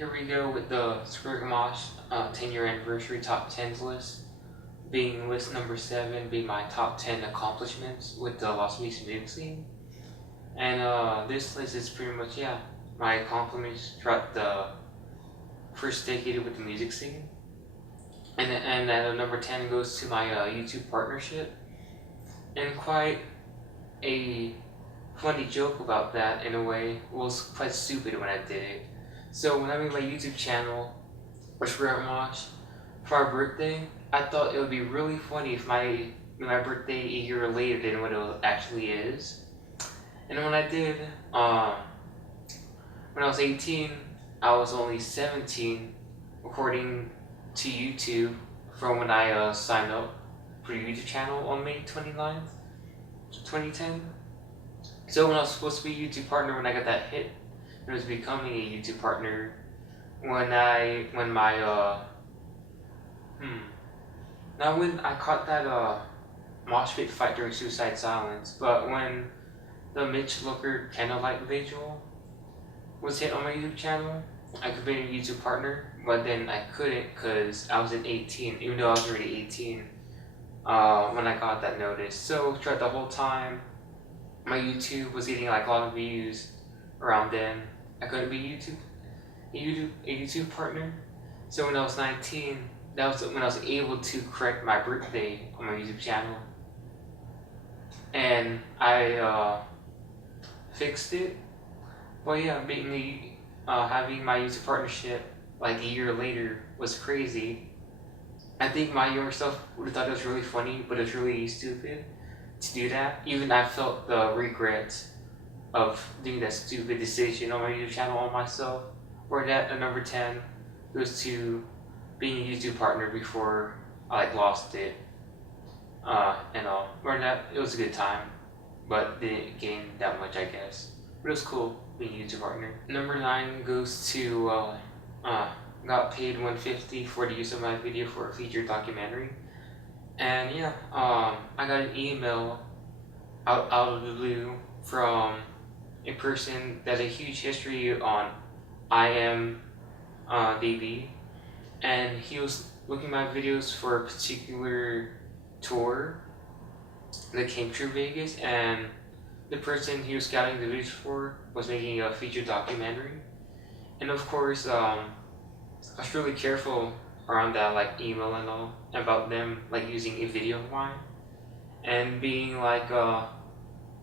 here we go with the ScreamRockMosh 10-year anniversary top 10s list. Being list number 7 being my top 10 accomplishments with the Las Vegas music scene. And this list is pretty much, my accomplishments throughout the first decade with the music scene. And at number 10 goes to my YouTube partnership. And quite a funny joke about that, in a way, was quite stupid when I did it. So when I made my YouTube channel, ScreamRockMosh, for our birthday, I thought it would be really funny if my birthday a year later than what it actually is. And when I did, when I was 18, I was only 17, according to YouTube, from when I signed up for the YouTube channel on May 29th, 2010. So when I was supposed to be a YouTube partner, when I got that hit, it was becoming a YouTube partner when I caught that mosh pit fight during Suicide Silence, but when the Mitch Looker Candlelight Vigil was hit on my YouTube channel, I could be a YouTube partner, but then I couldn't because I wasn't 18, even though I was already 18 when I got that notice. So throughout the whole time, my YouTube was getting like a lot of views around then. I couldn't be a YouTube partner. So when I was 19, that was when I was able to correct my birthday on my YouTube channel. And I fixed it. But yeah, having my YouTube partnership like a year later was crazy. I think my younger self would have thought it was really funny, but it's really stupid to do that. Even I felt the regret of doing that stupid decision on my YouTube channel on myself. Or that at number 10 goes to being a YouTube partner before I lost it and all. Or that it was a good time, but didn't gain that much, I guess. But it was cool being a YouTube partner. Number 9 goes to got paid $150 for the use of my video for a featured documentary. And I got an email out of the blue from a person that has a huge history on IMDb, and he was looking at my videos for a particular tour that came through Vegas, and the person he was scouting the videos for was making a featured documentary. And of course, I was really careful around that, like email and all, about them like using a video of mine, and being like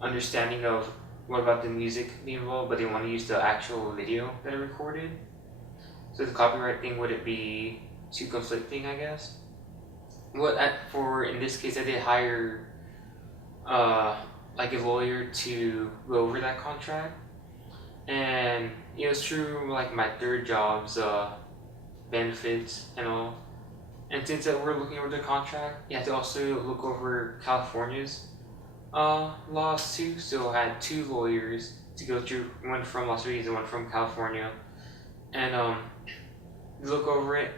understanding of what about the music being involved, but they want to use the actual video that I recorded. So the copyright thing wouldn't be too conflicting, I guess. In this case, I did hire like a lawyer to go over that contract, and it was through like my third job's benefits and all. And since we're looking over the contract, you have to also look over California's laws too. So I had 2 lawyers to go through, one from Las Vegas and one from California, and look over it,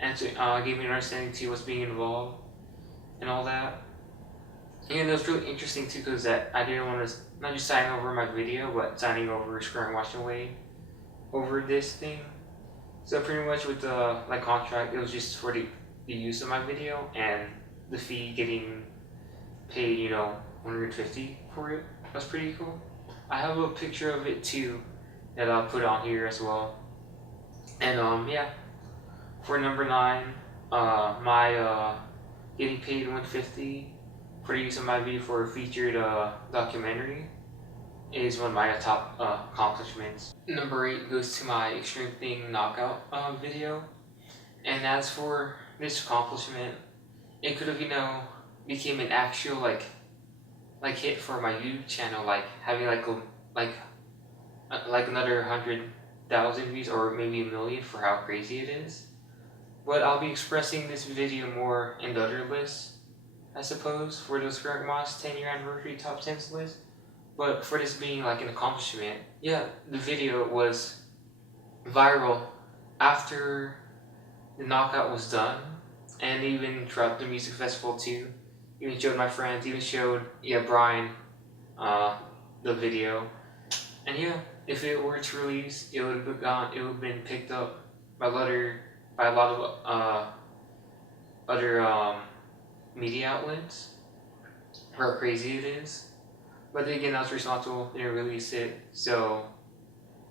and so, gave me an understanding to what's being involved and all that. And it was really interesting too, because I didn't want to not just sign over my video, but signing over ScreamRockMosh away over this thing. So pretty much with the contract, it was just for the use of my video and the fee getting paid, $150 for it. That's pretty cool. I have a picture of it too that I'll put on here as well. And for number 9, my getting paid $150 for the use of my video for a featured documentary is one of my top accomplishments. Number 8 goes to my Extreme Thing Knockout video. And as for this accomplishment, it could have became an actual like hit for my YouTube channel, like having like another 100,000 views or maybe 1 million for how crazy it is. But I'll be expressing this video more in the other lists, I suppose, for the ScreamRockMosh 10-year anniversary top 10s list. But for this being like an accomplishment, the video was viral after the knockout was done, and even throughout the music festival too. Even showed my friends, even showed Brian the video. And if it were to release, it would have gone. It would have been picked up by a lot of other media outlets. How crazy it is. But then again, I was responsible. Didn't release it, so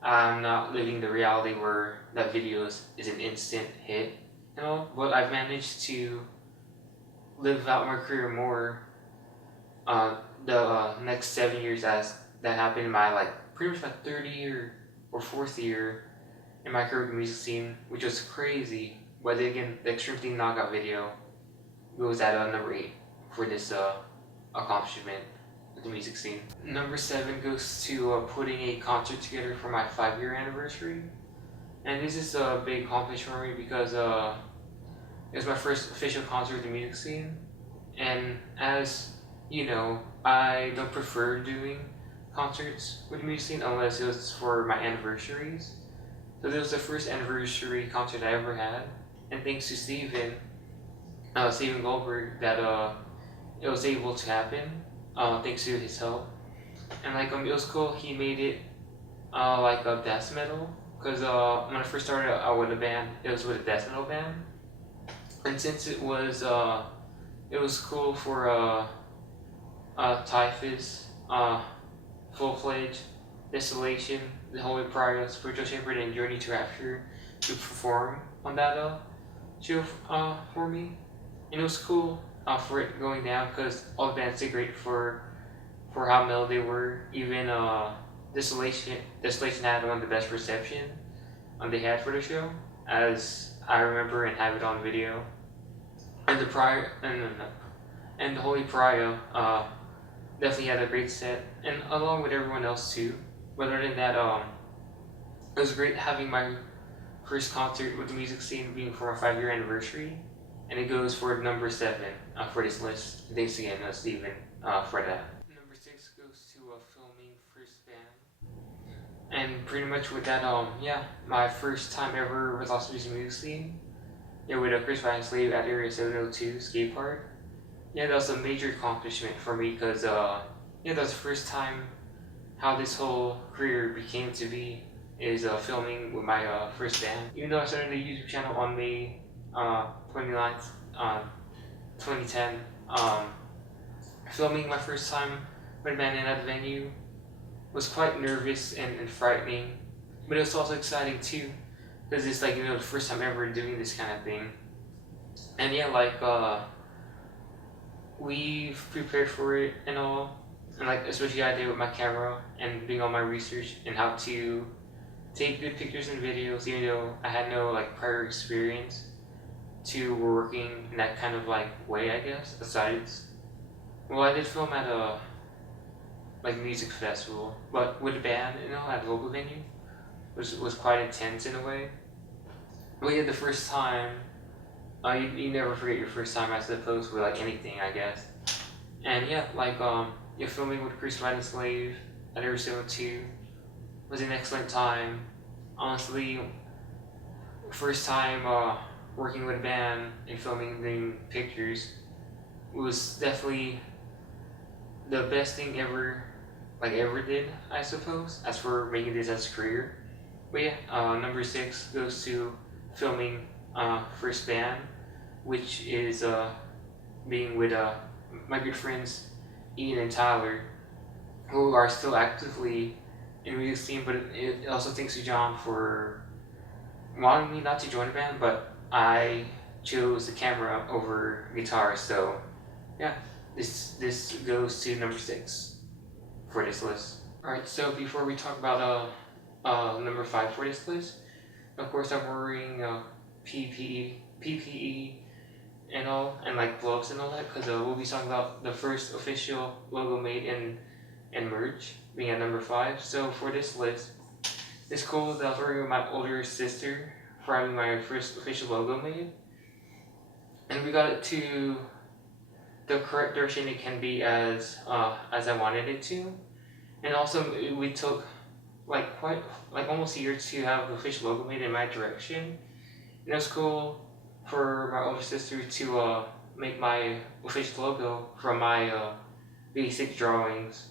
I'm not living the reality where that video is an instant hit. But I've managed to live out my career more. The next 7 years as that happened in my pretty much my third year or fourth year in my career with the music scene, which was crazy. But then again, the Extreme Thing Knockout video goes at number 8 for this accomplishment with the music scene. Number 7 goes to putting a concert together for my 5-year anniversary. And this is a big accomplishment for me because it was my first official concert with the music scene. And as you know, I don't prefer doing concerts with the music scene unless it was for my anniversaries. So this was the first anniversary concert I ever had. And thanks to Steven Goldberg, that it was able to happen. Thanks to his help. And it was cool. He made it like a death metal. Cause when I first started out with a band, it was with a death metal band. And since it was cool for Typhus, Full Pledge, Desolation, The Holy Prior, Spiritual Shepherd, and Journey to Rapture to perform on that show for me. And it was cool for it going down because all the bands did great for how mellow they were. Even Desolation had one of the best reception they had for the show, as I remember and have it on video. And the and the Holy Prior definitely had a great set, and along with everyone else too. But other than that, it was great having my first concert with the music scene being for a 5-year anniversary, and it goes for number 7 for this list. Thanks again, Steven, for that. Number 6 goes to filming first band, and pretty much with that, my first time ever with Los Angeles music scene. Yeah, with Chris Van Slave at Area 702 skate park. Yeah, that was a major accomplishment for me because that was the first time how this whole career became to be is filming with my first band. Even though I started a YouTube channel on May 29th, 2010, filming my first time with a band in that venue was quite nervous and frightening, but it was also exciting too because it's the first time ever doing this kind of thing. And we've prepared for it and all, and especially I did with my camera and doing all my research and how to take good pictures and videos, even though I had no prior experience to working in that kind of way, I guess. Besides, well, I did film at a music festival, but with a band, at a local venue, was quite intense in a way. But yeah, the first time. You never forget your first time, I suppose, with anything, I guess. And yeah, you're filming with Chris Van Slave at Area 702 was an excellent time. Honestly, first time working with a band and filming pictures was definitely the best thing ever did, I suppose, as for making this as a career. But yeah, number 6 goes to filming first band, which is being with my good friends Ian and Tyler, who are still actively in the music scene. But it also thanks to John for wanting me not to join the band, but I chose the camera over guitar. So yeah, this goes to number 6 for this list. Alright, so before we talk about number 5 for this list, of course I'm wearing PPE and all, and gloves and all that, because we'll be talking about the first official logo made in merch, being at number 5. So for this list, it's cool that I was working with my older sister for having my first official logo made, and we got it to the correct direction it can be as I wanted it to. And also we took almost a year to have the official logo made in my direction. And it was cool for my older sister to make my official logo from my basic drawings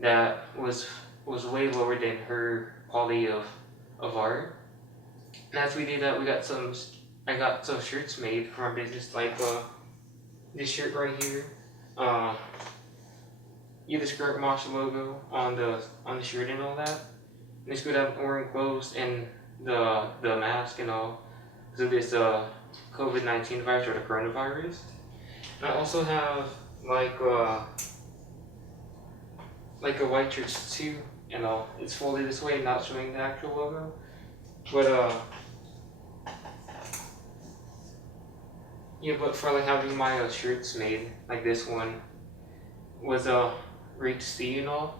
that was was way lower than her quality of art. And as we did that, I got some shirts made for my business, like this shirt right here. Uh, you the ScreamRockMosh logo on the shirt and all that. And it's good at wearing clothes and the mask and all. So this COVID-19 virus or the coronavirus. And I also have like a white shirt too, and all. It's folded this way, not showing the actual logo. But yeah, but for like having my shirts made, like this one was great to see and all.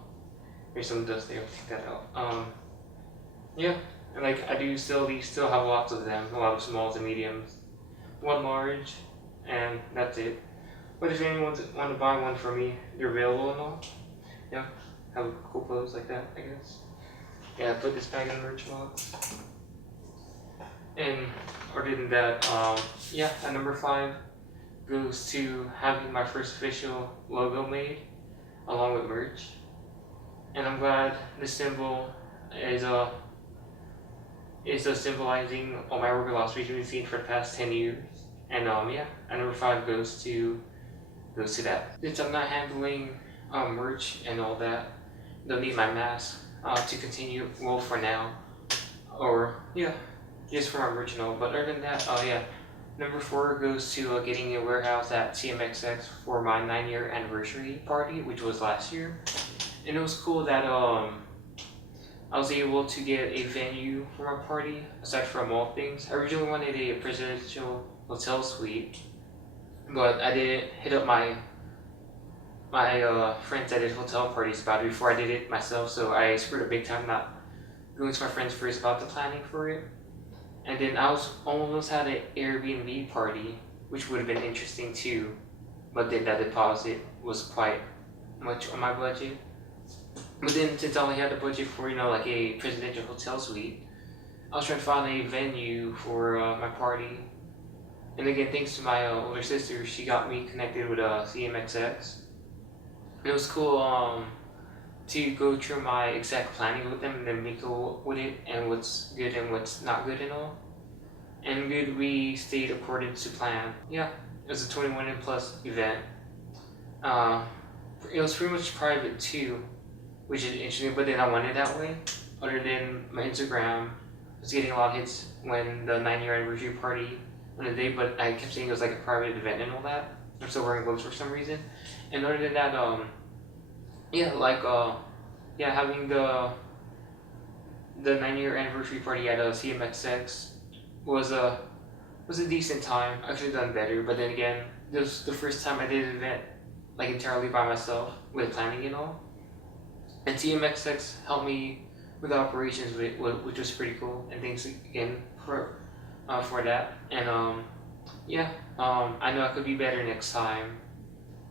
There's some dust there, take that out. Yeah, and like I do still have lots of them, a lot of smalls and mediums, one large, and that's it. But if anyone want to buy one for me, they're available and all. Yeah, have cool clothes like that, I guess. Yeah, I put this back in the merch box. And other than that, yeah, at number 5 goes to having my first official logo made, along with merch. And I'm glad the symbol is symbolizing all my work loss which we've seen for the past 10 years. And yeah, at number 5 goes to that. Since I'm not handling merch and all that, don't need my mask to continue, well, for now, or yeah, just for my merch and all. But other than that, yeah, number 4 goes to getting a warehouse at CMXX for my 9-year anniversary party, which was last year. And it was cool that I was able to get a venue for my party, aside from all things. I originally wanted a presidential hotel suite, but I didn't hit up my friends that did hotel parties about it before I did it myself, so I screwed up big time not going to my friends first about the planning for it. And then I was almost had an Airbnb party, which would have been interesting too, but then that deposit was quite much on my budget. But then since I only had the budget for, like a presidential hotel suite, I was trying to find a venue for my party. And again, thanks to my older sister, she got me connected with CMXX. And it was cool to go through my exact planning with them and then make go with it and what's good and what's not good and all. And good, we stayed according to plan. Yeah, it was a 21 and plus event. It was pretty much private too, which is interesting, but then I wanted it that way. Other than my Instagram was getting a lot of hits when the 9-year anniversary party on the day, but I kept saying it was like a private event and all that. I'm still wearing gloves for some reason. And other than that, yeah, like yeah, having the 9-year anniversary party at CMXX was a decent time. I could have done better, but then again, this was the first time I did an event like entirely by myself with planning and all. And CMXX helped me with operations, which was pretty cool. And thanks again for that. And yeah, I know I could be better next time.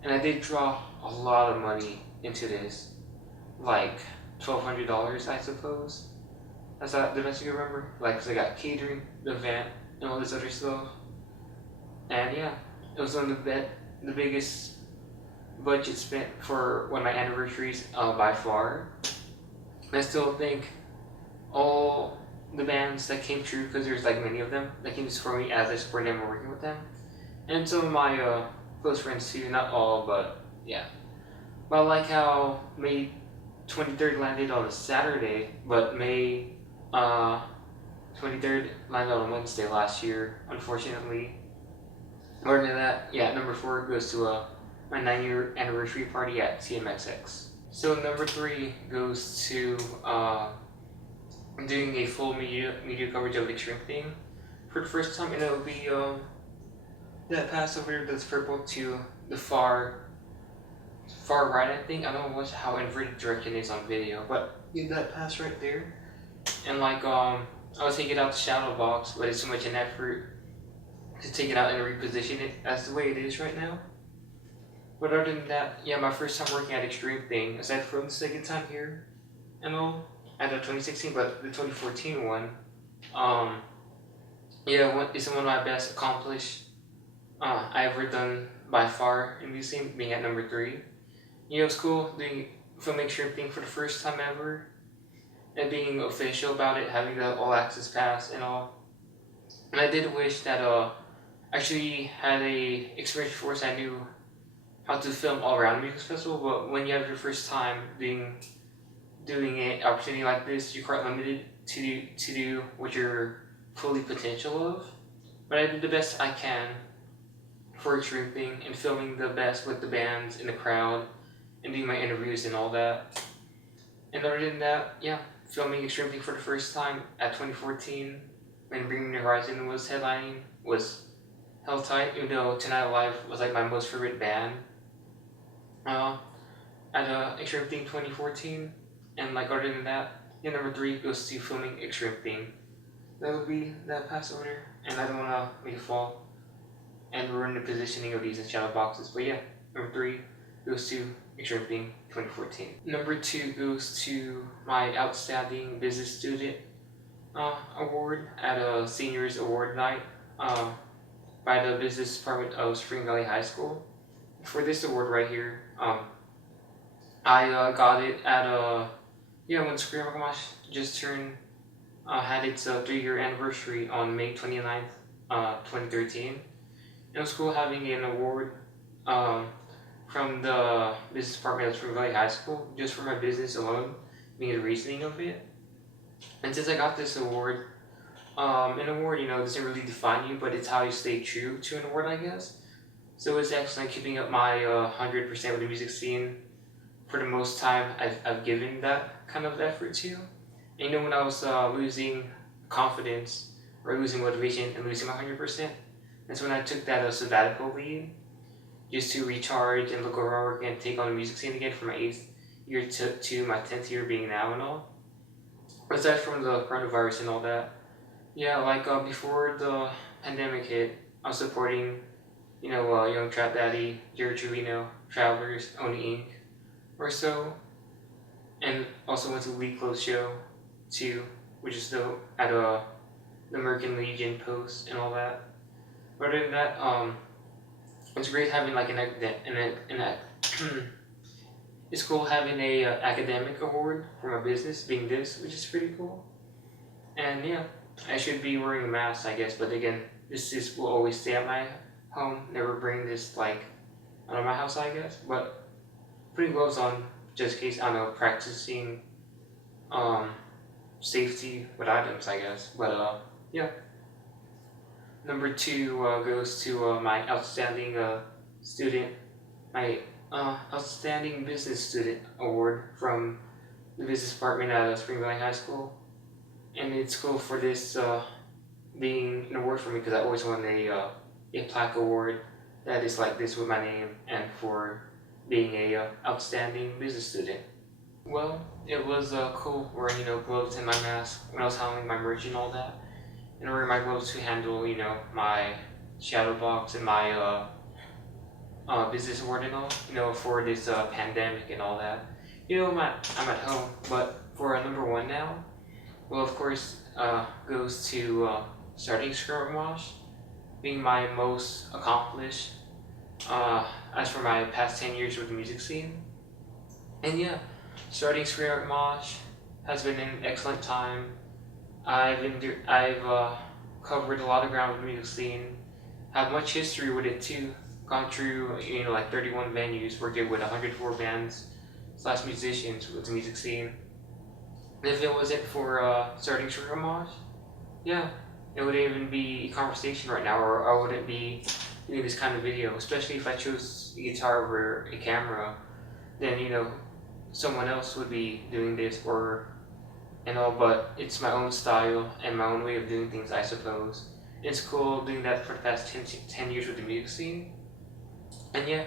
And I did draw a lot of money into this, like $1,200, I suppose. That's the best I can remember. Like, 'cause I got catering, the event, and all this other stuff. And yeah, it was one of the biggest budget spent for one of my anniversaries by far. And I still think all the bands that came true, because there's like many of them that came to support me as I supported them and working with them, and some of my close friends too. Not all, but yeah. But I like how May 23rd landed on a Saturday, but May 23rd landed on a Wednesday last year, unfortunately. More than that, yeah, number 4 goes to my 9-year anniversary party at CMXX. So number 3 goes to doing a full media coverage of the Extreme thing for the first time, and it'll be that pass over that's purple to the far right, I think. I don't know how inverted direction is on video, but yeah, that pass right there. And like I was taking out the shadow box, but it's too much an effort to take it out and reposition it as the way it is right now. But other than that, yeah, my first time working at Extreme thing, aside from the second time here and all, at the 2016, but the 2014 one, yeah, it's one of my best accomplished I ever done by far in museum, being at number 3. Yeah, it was cool doing filming Shrimping for the first time ever, and being official about it, having the all access pass and all. And I did wish that actually had a experience before, so I knew how to film all around the music festival. But when you have your first time doing an opportunity like this, you're quite limited to do what you're fully potential of. But I did the best I can for Shrimping and filming the best with the bands in the crowd and doing my interviews and all that. And other than that, yeah, filming Shrimping for the first time at 2014 when Bring Me the Horizon was headlining was hell tight, even though Tonight Alive was like my most favorite band. At Extreme Theme 2014, and like other than that, yeah, number 3 goes to filming Extreme Theme. That would be that pass order, and I don't want to make it fall and ruin the positioning of these in shadow boxes. But yeah, number 3 goes to Extreme Theme 2014. Number 2 goes to my Outstanding Business Student award at a Seniors Award Night by the Business Department of Spring Valley High School. For this award right here, I got it at when ScreamRockMosh just had its 3-year anniversary on May 29th, 2013. It was cool having an award from the Business Department of Spring Valley High School just for my business alone, being the reasoning of it. And since I got this award, an award, doesn't really define you, but it's how you stay true to an award, I guess. So it's actually keeping up my 100% with the music scene for the most time I've given that kind of effort to. And when I was losing confidence or losing motivation and losing my 100%, that's when I took that sabbatical leave just to recharge and look over work and take on the music scene again for my 8th year to my 10th year being now and all. Aside from the coronavirus and all that, before the pandemic hit, I was supporting, Young Trap Daddy, Jared Trevino, Travelers, Oni Inc. or so, and also went to the Lee Close show too, which is at the American Legion post and all that. But other than that, it's great having like it's cool having a academic award for my business being this, which is pretty cool. And yeah, I should be wearing a mask, I guess, but again, this will always stay at my home. Never bring this out of my house, I guess. But putting gloves on just in case, I don't know, practicing safety with items, I guess. But yeah. Number 2 goes to my outstanding student, my outstanding business student award from the business department at Spring Valley High School. And it's cool for this being an award for me because I always won a plaque award that is like this with my name and for being a outstanding business student. Well, it was cool wearing gloves and my mask when I was handling my merch and all that, and wearing my gloves to handle my shadow box and my business award and all for this pandemic and all that. I'm at home, but for number 1 now, well, of course, goes to starting ScreamRockMosh, being my most accomplished as for my past 10 years with the music scene. And yeah, starting ScreamRockMosh has been an excellent time. I've covered a lot of ground with the music scene, have much history with it too, gone through 31 venues, worked with 104 bands / musicians with the music scene. And if it wasn't for starting ScreamRockMosh, yeah, it wouldn't even be a conversation right now, or I wouldn't be doing this kind of video, especially if I chose a guitar over a camera, then someone else would be doing this but it's my own style and my own way of doing things, I suppose. It's cool doing that for the past 10 years with the music scene. And yeah,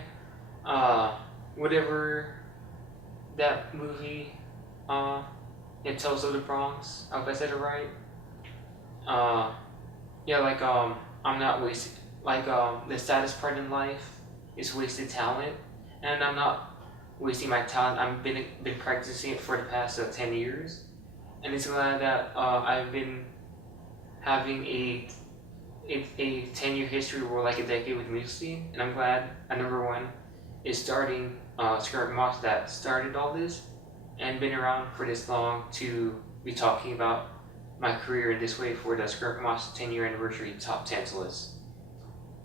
whatever that movie, It Tells of the Bronx, I hope I said it right. I'm not wasted, the saddest part in life is wasted talent, and I'm not wasting my talent. I've been practicing it for the past 10 years, and it's glad that I've been having a 10-year history or like a decade with music scene, and I'm glad at number 1 is starting ScreamRockMosh that started all this and been around for this long to be talking about my career in this way for the ScreamRockMosh 10-year anniversary top 10s list.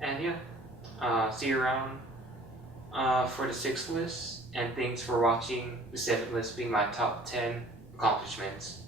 And yeah, see you around for the 6th list, and thanks for watching the 7th list being my top 10 accomplishments.